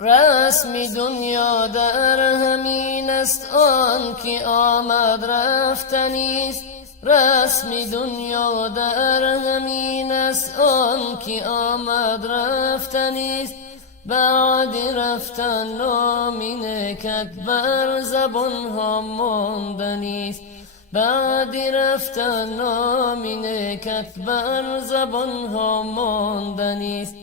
رسمی دنیا در همین است، آن که آمد رفتنیست. رسمی دنیا در همین است، آن که آمد رفتنیست. بعد رفتن نامی نکت بر زبان ها ماندنیست. بعد رفتن نامی نکت بر زبان ها ماندنیست.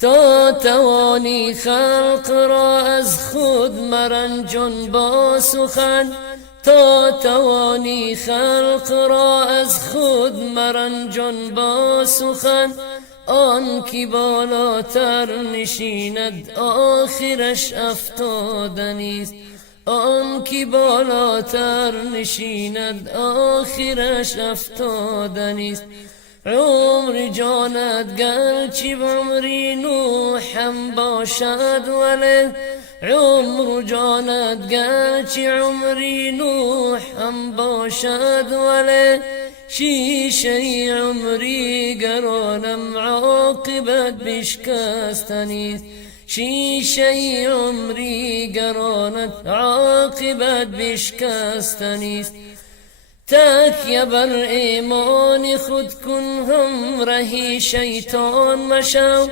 تا توانی خلق را از خود مرنجان با سخن، تا توانی خلق را از خود مرنجان با سخن. آن کی بالاتر نشیند آخرش افتادنیست. آن کی بالاتر نشیند آخرش افتادنیست. عمر جانت گرچه بعمری نوح هم باشد ولی، عمر جانت گرچه عمری نوح هم باشد ولی، شیشه عمری گرانم عاقبت بشکستنیست. شیشه عمری گرانت عاقبت بشکستنیست. تکیه بر ایمان خود کن همراهی شیطان مشو.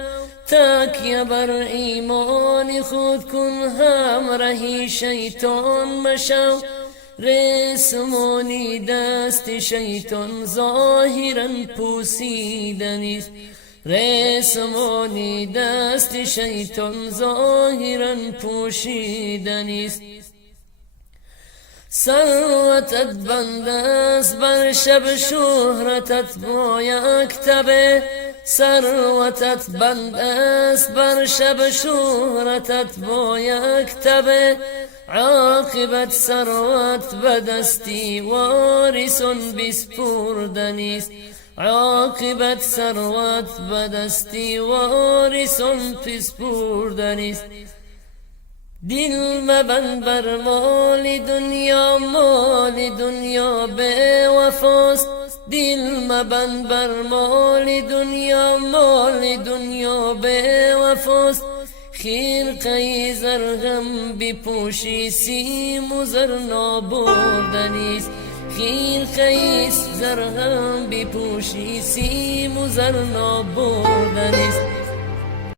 تکیه بر ایمان خود کن همراهی شیطان مشو. رسمانی دست شیطان ظاهرا پوسیدنیست. رسمانی دست شیطان ظاهرا پوشیدنیست. ثروتت بند است بر شب شهرتت با یک تبه. ثروتت بند است بر شب شهرتت با یک تبه. عاقبت ثروت به دستی وارثان بسپردنیست. عاقبت ثروت به دستی وارثان بسپردنیست. دل مبند بر مال دنیا، مال دنیا به وفاست. دل مبند بر مال دنیا، مال دنیا به وفاست. خرقه زرغم بپوشی سیم و زر نابردنیست. خرقه زرغم بپوشی سیم و زر نابردنیست.